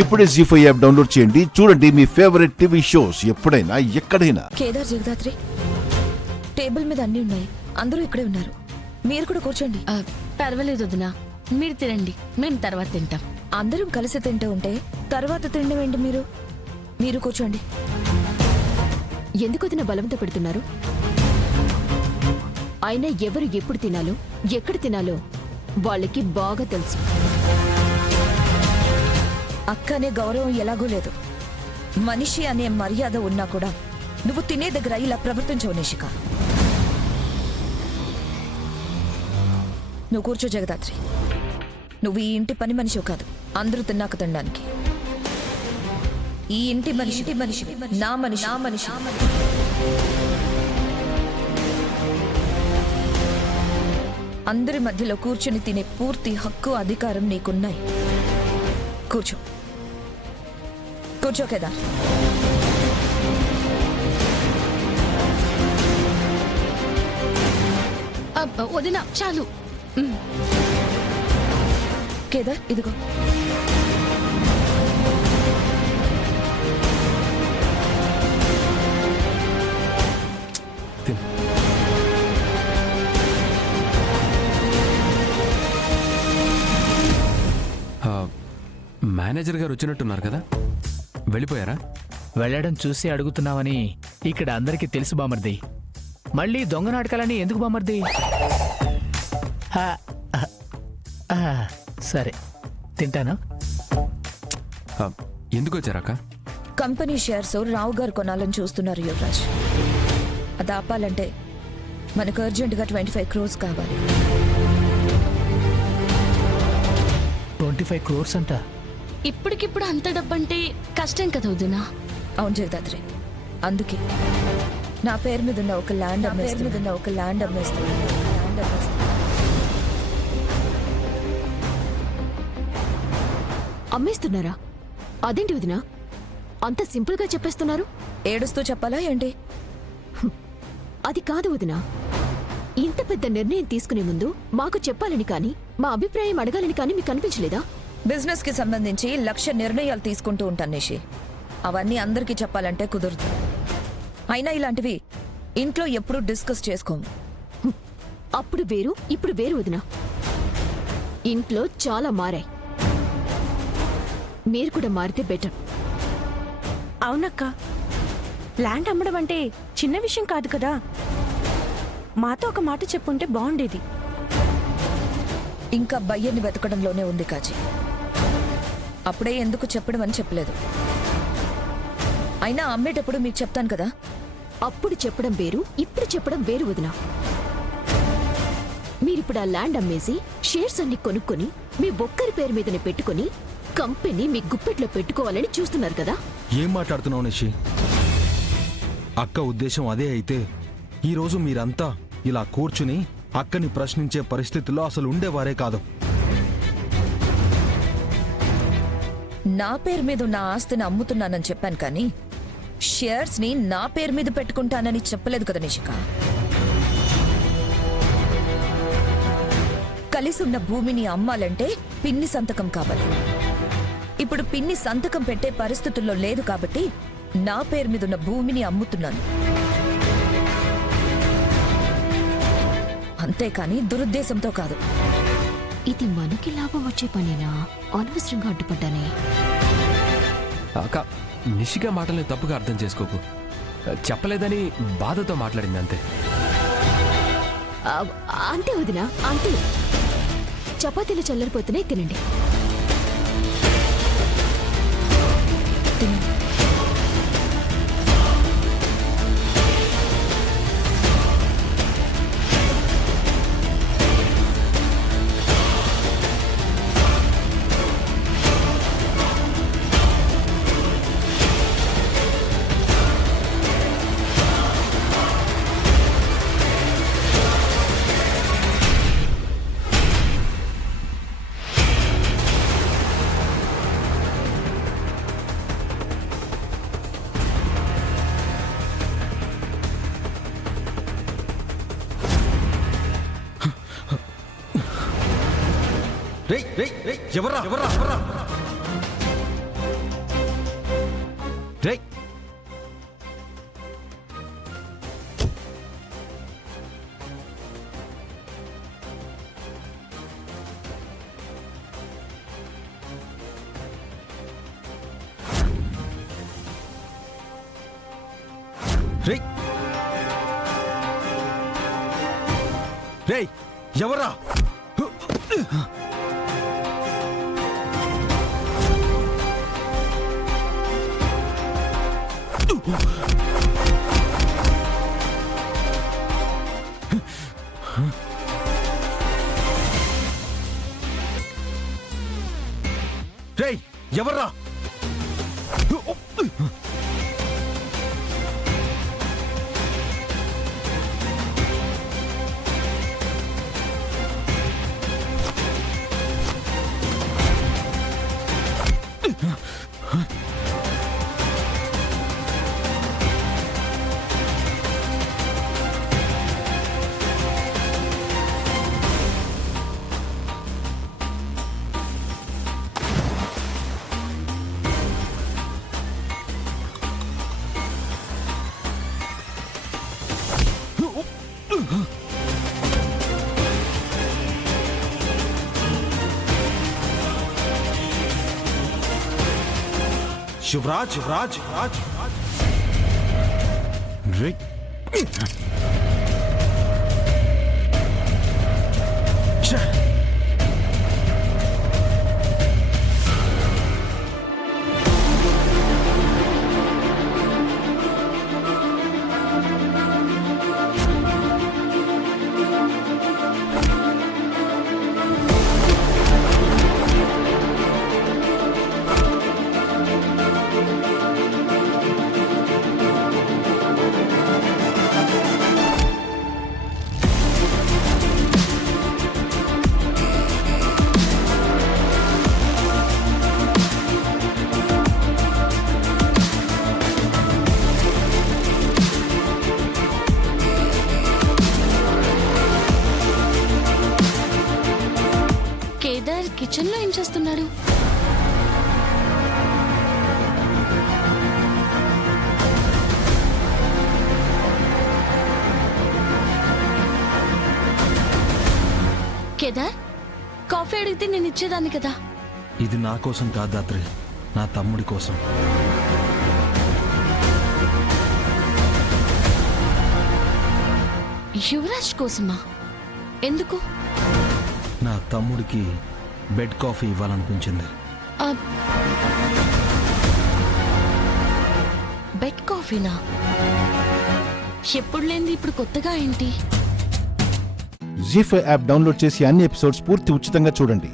ఇప్పుడే జీ5 app download చేయండి. చూడండి మీ ఫేవరెట్ టీవీ షోస్ ఎప్పుడైనా ఎక్కడైనా. కేదార్, జగదాత్రి, టేబుల్ మీద అన్ని ఉన్నాయి. అందరూ ఇక్కడే ఉన్నారు. మీరు కూడా కూర్చోండి. పర్వాలేదు వదినా, మీరు తినండి, మేము తర్వాత తింటాం. అందరం కలిసి తింటూ ఉంటే తర్వాత తినడం ఏంటి? మీరు కూర్చోండి. ఎందుకు వదిన బలవంత పెడుతున్నారు? అయినా ఎవరు ఎప్పుడు తినాలో, ఎక్కడ తినాలో వాళ్ళకి బాగా తెలుసు. అక్క అనే గౌరవం ఎలాగో లేదు. మనిషి అనే మర్యాద ఉన్నా కూడా నువ్వు తినే దగ్గర ఇలా ప్రవర్తించవు నిషిక. నువ్వు కూర్చో జగదాత్రి. నువ్వు ఈ ఇంటి పని మనిషివి కాదు, అందరూ తిన్నాక తినడానికి. ఈ ఇంటి మనిషి నా మనిషి. అందరి మధ్యలో కూర్చుని తినే పూర్తి హక్కు, అధికారం నీకున్నాయి. కూర్చో కేదార్. వదినా చాలు. కేదార్, ఇదిగో. మేనేజర్ గారు వచ్చినట్టున్నారు కదా, వెళ్ళిపోయారా? వెళ్ళడం చూసి అడుగుతున్నావని ఇక్కడ అందరికీ తెలుసు బామర్ది. మళ్ళీ దొంగ నాటకాలని ఎందుకు బామర్ది? సరే, తింటాను. ఎందుకు వచ్చారక్క? కంపెనీ షేర్స్ రావు గారు కొనాలని చూస్తున్నారు యువరాజ్. అది ఆపాలంటే మనకు అర్జెంటుగా 25 crores కావాలి. 25 crores అంట. ఇప్పటికిప్పుడు అంత డబ్బంటే కష్టం కదా వదినా. అవును జగదాత్రి, అందుకే నా పేరు మీద ఉన్న ఒక ల్యాండ్ అమ్మేస్తున్నా. అమ్మేస్తున్నారా? అదేంటి వదినా, అంత సింపుల్ గా చెప్పేస్తున్నారు? ఏడుస్తూ చెప్పాలా ఏంటి? అది కాదు వదినా, ఇంత పెద్ద నిర్ణయం తీసుకునే ముందు మాకు చెప్పాలని కానీ, మా అభిప్రాయం అడగాలని కానీ మీకు అనిపించలేదా? బిజినెస్ కి సంబంధించి 1,00,000 నిర్ణయాలు తీసుకుంటూ ఉంటాను నిషి. అవన్నీ అందరికీ చెప్పాలంటే కుదరదు. అయినా ఇలాంటివి ఇంట్లో ఎప్పుడూ డిస్కస్ చేసుకోము. అప్పుడు వేరు, ఇప్పుడు వేరు వదినా. ఇంట్లో చాలా మారాయి. మీరు కూడా మారితే బెటర్. అవునక్క, ల్యాండ్ అమ్మడం అంటే చిన్న విషయం కాదు కదా. మాతో ఒక మాట చెప్పుంటే బాగుండేది. ఇంకా బయ్యని వెతకడంలోనే ఉంది కాజీ. అప్పుడే ఎందుకు చెప్పడం అని చెప్పలేదు. అయినా అమ్మేటప్పుడు మీకు చెప్తాను కదా. అప్పుడు చెప్పడం వేరు, ఇప్పుడు చెప్పడం వేరు వదినా. మీరిప్పుడు ఆ ల్యాండ్ అమ్మేసి షేర్స్ అన్ని కొనుక్కొని మీ ఒక్కరి పేరు మీదనే పెట్టుకుని కంపెనీ మీ గుప్పెట్లో పెట్టుకోవాలని చూస్తున్నారు కదా. ఏం మాట్లాడుతున్నావు నిషి? అక్క ఉద్దేశం అదే అయితే ఈరోజు మీరంతా ఇలా కూర్చుని అక్కని ప్రశ్నించే పరిస్థితుల్లో అసలు ఉండేవారే కాదు. నా పేరు మీద ఉన్న ఆస్తిని అమ్ముతున్నానని చెప్పాను కానీ షేర్స్ ని నా పేరు మీద పెట్టుకుంటానని చెప్పలేదు కదా నిషిక. కలిసి ఉన్న భూమిని అమ్మాలంటే పిన్ని సంతకం కావాలి. ఇప్పుడు పిన్ని సంతకం పెట్టే పరిస్థితుల్లో లేదు కాబట్టి నా పేరు మీద ఉన్న భూమిని అమ్ముతున్నాను. అంతేకాని దురుద్దేశంతో కాదు. ఇది మనకి లాభం వచ్చే పనేనా? అనవసరంగా అడ్డుపడ్డానే. అక్క, నిషిక మాటల్ని తప్పుగా అర్థం చేసుకోకు. చెప్పలేదని బాధతో మాట్లాడింది అంతే. అంతే వదినా, అంతే. చపాతీలు చల్లరిపోతున్నాయి, తినండి. రేయ్ రేయ్ రేయ్, ఎవర్రా? రేయ్ రేయ్ రేయ్ ఎవరా రేయ్ ఎవర్రా శివరాజ్ శివరాజ్ శివరాజ్ రేయ్ ఛే! కేదార్ కిచెన్ లో ఏం చేస్తున్నాడు? కేదార్, కాఫీ అడిగితే నేను ఇచ్చేదాన్ని కదా. ఇది నా కోసం కాదు దాత్రి, నా తమ్ముడి కోసం. యువరాజ్ కోసమా? ఎందుకు? నా తమ్ముడికి బెడ్ కాఫీ ఇవ్వాలనిపించింది. బెడ్ కాఫీనా? ఎప్పుడు లేనిది ఇప్పుడు కొత్తగా ఏంటి? జీ5 యాప్ డౌన్లోడ్ చేసి అన్ని ఎపిసోడ్స్ పూర్తి ఉచితంగా చూడండి.